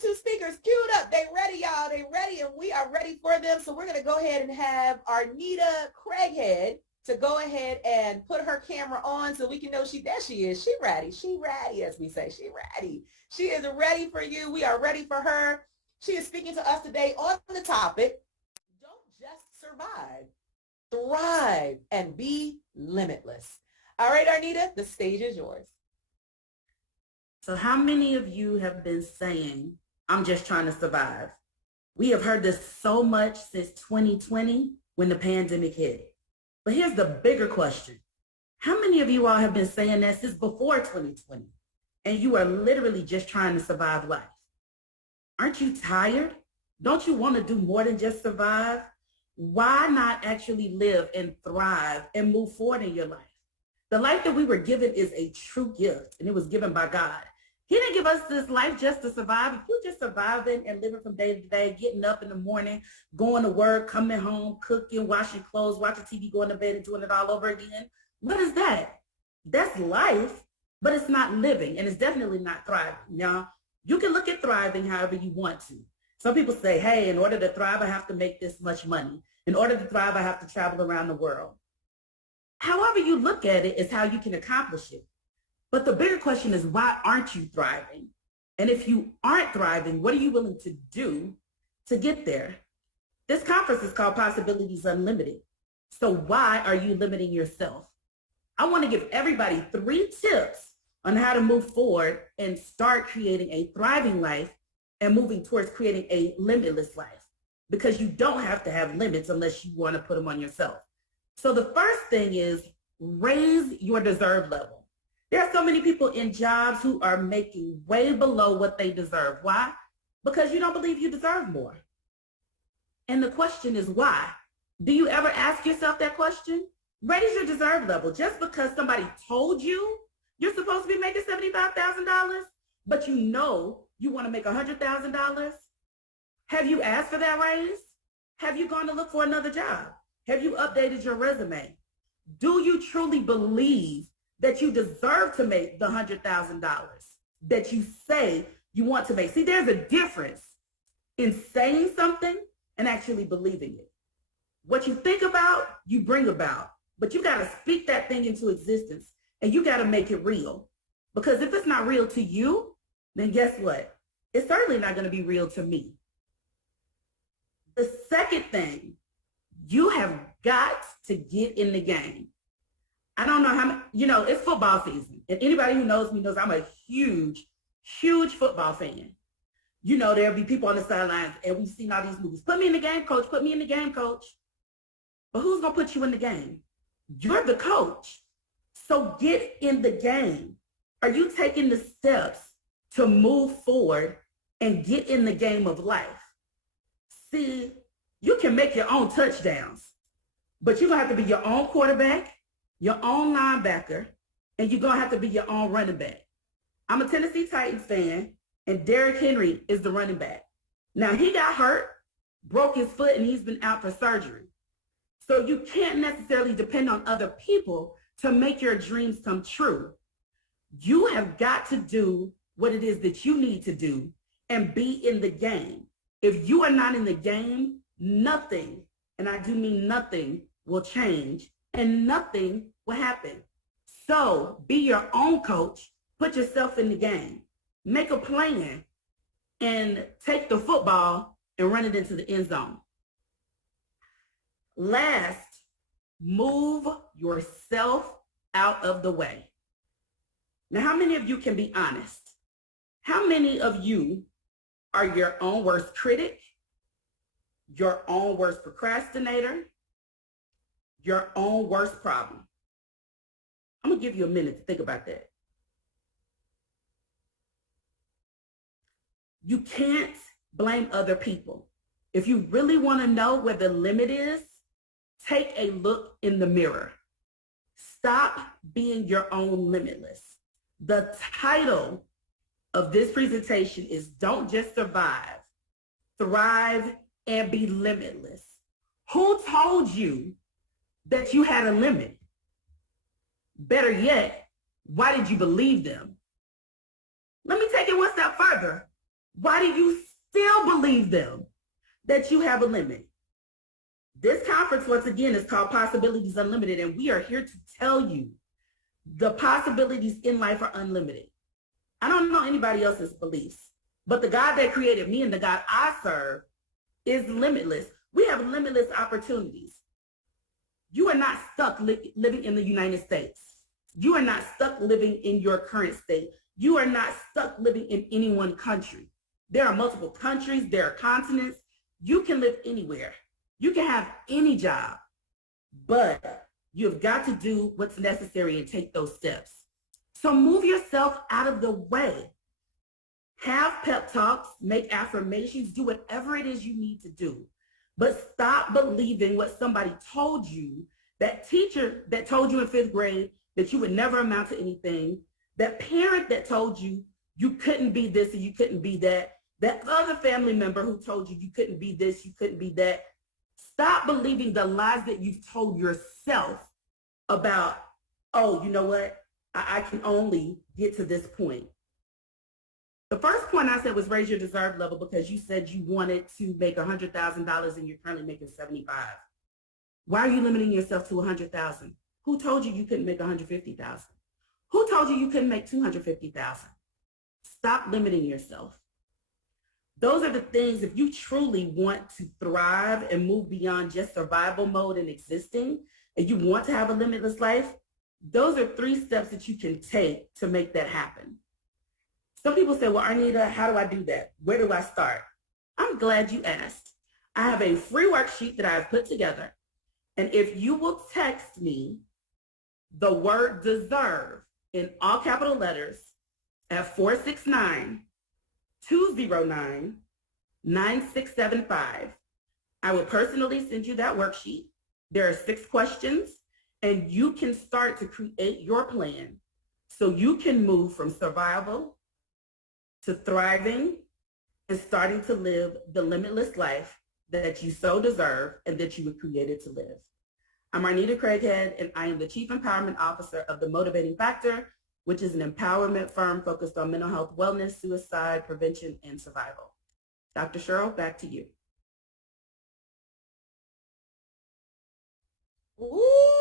two speakers queued up. They ready, y'all. They ready, and we are ready for them. So we're going to go ahead and have Arnita Craighead to go ahead and put her camera on so we can know there she is. She ready. She ready, as we say. She ready. She is ready for you. We are ready for her. She is speaking to us today on the topic, don't just survive, thrive, and be limitless. All right, Arnita, the stage is yours. So how many of you have been saying, I'm just trying to survive? We have heard this so much since 2020 when the pandemic hit. But here's the bigger question. How many of you all have been saying that since before 2020 and you are literally just trying to survive life? Aren't you tired? Don't you want to do more than just survive? Why not actually live and thrive and move forward in your life? The life that we were given is a true gift, and it was given by God. He didn't give us this life just to survive. If you're just surviving and living from day to day, getting up in the morning, going to work, coming home, cooking, washing clothes, watching TV, going to bed, and doing it all over again, what is that? That's life, but it's not living, and it's definitely not thriving. Now, you can look at thriving however you want to. Some people say, hey, in order to thrive, I have to make this much money. In order to thrive, I have to travel around the world. However you look at it is how you can accomplish it. But the bigger question is, why aren't you thriving? And if you aren't thriving, what are you willing to do to get there? This conference is called Possibilities Unlimited. So why are you limiting yourself? I want to give everybody 3 tips on how to move forward and start creating a thriving life and moving towards creating a limitless life, because you don't have to have limits unless you want to put them on yourself. So the first thing is raise your deserve level. There are so many people in jobs who are making way below what they deserve. Why? Because you don't believe you deserve more. And the question is why? Do you ever ask yourself that question? Raise your deserve level. Just because somebody told you you're supposed to be making $75,000, but you know you want to make $100,000, have you asked for that raise? Have you gone to look for another job? Have you updated your resume? Do you truly believe that you deserve to make the $100,000 that you say you want to make? See, there's a difference in saying something and actually believing it. What you think about, you bring about, but you got to speak that thing into existence, and you got to make it real. Because if it's not real to you, then guess what? It's certainly not going to be real to me. The second thing, you have got to get in the game. I don't know how many, it's football season. And anybody who knows me knows I'm a huge, huge football fan. There'll be people on the sidelines, and we've seen all these movies. Put me in the game, coach. Put me in the game, coach. But who's going to put you in the game? You're the coach. So get in the game. Are you taking the steps to move forward and get in the game of life? See, you can make your own touchdowns, but you're going to have to be your own quarterback, your own linebacker, and you're going to have to be your own running back. I'm a Tennessee Titans fan, and Derrick Henry is the running back. Now, he got hurt, broke his foot, and he's been out for surgery. So you can't necessarily depend on other people to make your dreams come true. You have got to do what it is that you need to do and be in the game. If you are not in the game, nothing, and I do mean nothing, will change, and nothing will happen. So be your own coach. Put yourself in the game. Make a plan and take the football and run it into the end zone. Last, move yourself out of the way. Now, how many of you can be honest? How many of you are your own worst critic, your own worst procrastinator, your own worst problem? I'm going to give you a minute to think about that. You can't blame other people. If you really want to know where the limit is, take a look in the mirror. Stop being your own limitless. The title of this presentation is Don't Just Survive, Thrive, and Be Limitless. Who told you that you had a limit? Better yet, why did you believe them? Let me take it one step further. Why do you still believe them that you have a limit? This conference, once again, is called Possibilities Unlimited, and we are here to tell you the possibilities in life are unlimited. I don't know anybody else's beliefs, but the God that created me and the God I serve is limitless. We have limitless opportunities. You are not stuck living in the United States. You are not stuck living in your current state. You are not stuck living in any one country. There are multiple countries. There are continents. You can live anywhere. You can have any job, but you've got to do what's necessary and take those steps. So move yourself out of the way. Have pep talks, make affirmations, do whatever it is you need to do. But stop believing what somebody told you, that teacher that told you in 5th grade that you would never amount to anything, that parent that told you you couldn't be this and you couldn't be that, that other family member who told you you couldn't be this, you couldn't be that. Stop believing the lies that you've told yourself about, oh, you know what? I can only get to this point. The first point I said was raise your deserve level because you said you wanted to make $100,000 and you're currently making 75. Why are you limiting yourself to 100,000? Who told you you couldn't make 150,000? Who told you you couldn't make 250,000? Stop limiting yourself. Those are the things, if you truly want to thrive and move beyond just survival mode and existing, and you want to have a limitless life, those are 3 steps that you can take to make that happen. Some people say, well, Arnita, how do I do that? Where do I start? I'm glad you asked. I have a free worksheet that I've put together. And if you will text me the word deserve in all capital letters at 469-209-9675, I will personally send you that worksheet. There are 6 questions, and you can start to create your plan so you can move from survival to thriving and starting to live the limitless life that you so deserve and that you were created to live. I'm Arnita Craighead, and I am the Chief Empowerment Officer of The Motivating Factor, which is an empowerment firm focused on mental health, wellness, suicide prevention, and survival. Dr. Cheryl, back to you. Ooh.